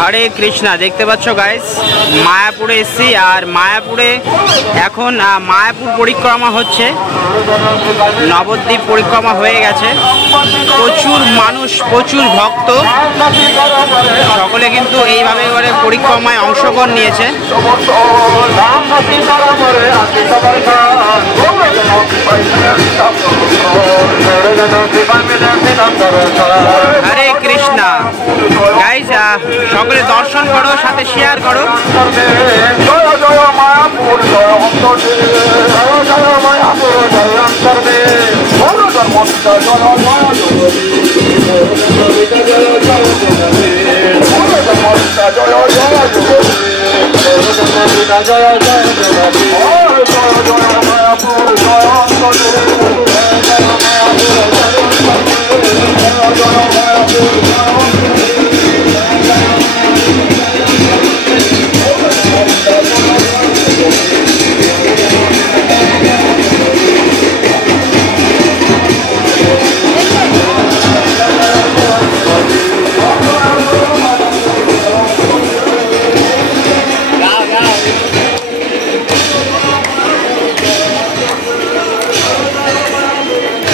হরে কৃষ্ণা। দেখতে পাচ্ছ গাইস, মায়াপুরে এসছি, আর মায়াপুরে এখন মায়াপুর পরিক্রমা হচ্ছে, নবদ্বীপ পরিক্রমা হয়ে গেছে। প্রচুর মানুষ, প্রচুর ভক্ত, সকলে কিন্তু এইভাবে করে পরিক্রমায় অংশগ্রহণ নিয়েছে। হরে কৃষ্ণা। গাইস, সকলে দর্শন করো, সাথে শেয়ার করো।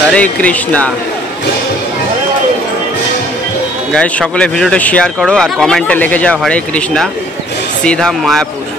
হরে কৃষ্ণা। গাইস, সকলে ভিডিওটা শেয়ার করো আর কমেন্টে লিখে যাও হরে কৃষ্ণা। সিধা মায়াপুর।